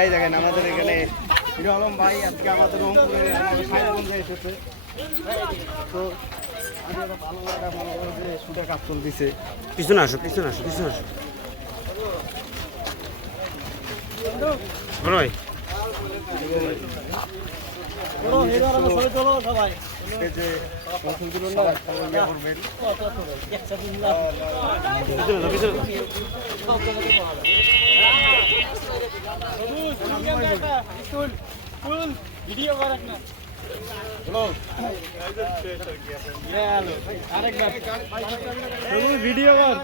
এই দেখেন আমাদের এখানে হিরো আলম ভাই আজকে আমাদের রংপুরে সাহেবগঞ্জে এসেছে। তো ভালো লাগা মনে করে যে শুটে কাজ চলতেছে। পিছনে আসো পিছনে আসো পিছনে আসো বড় ভাই হিরো আলম ছবি তোলো সবাই। এই যে কৌশলগুলো না ইয়ে করবেন। ভিডিও করেন না ভিডিও কর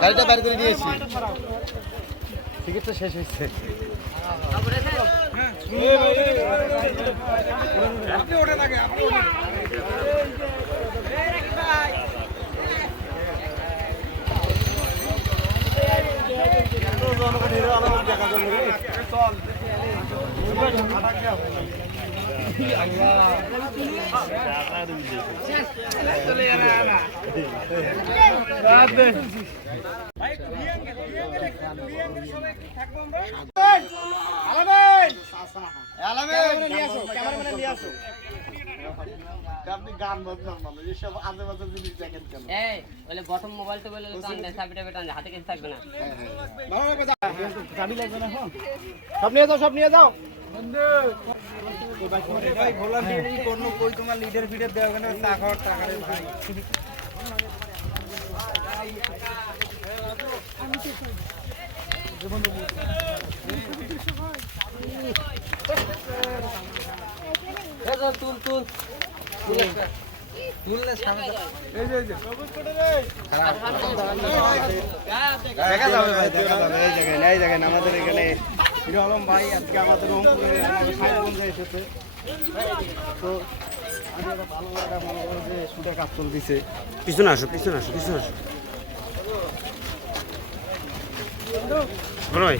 গাড়িটা বের করে দিয়েছি, টিকিট তো শেষ হয়েছে। আপনি গান বাজনার মানুষ, এসব আজে বাজে জিনিস দেখেন কেন? বটম মোবাইল তো বলে চাবিটা হাতে কেসে থাকবে না। চাবি লাগবে না। সব নিয়ে যাও, সব নিয়ে যাও। ভাই ভোলা দিয়ে কোন কই তোমার লিডার ফিডার দেওয়া কেন? চা খাওয়ার টাকা রে ভাই। তুল তুল তুললে সামনে এই যে সবুজ কোটে রে দেখা যাবে ভাই, দেখা যাবে। এই দেখেন আমাদের এখানে হিরো আলম ভাই আজকে আমাদের রংপুরে সাহেবগঞ্জে এসেছে। তো ভালো লাগা মনে করে যে শুটে কাজ চলতেছে। পিছনে আসো পিছনে আসো পিছনে আসো বড় ভাই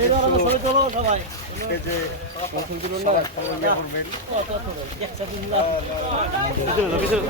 হিরো আলম ছবি তোলো সবাই। এই যে কৌশলগুলো না ইয়ে করবেন। পিছনে পিছনে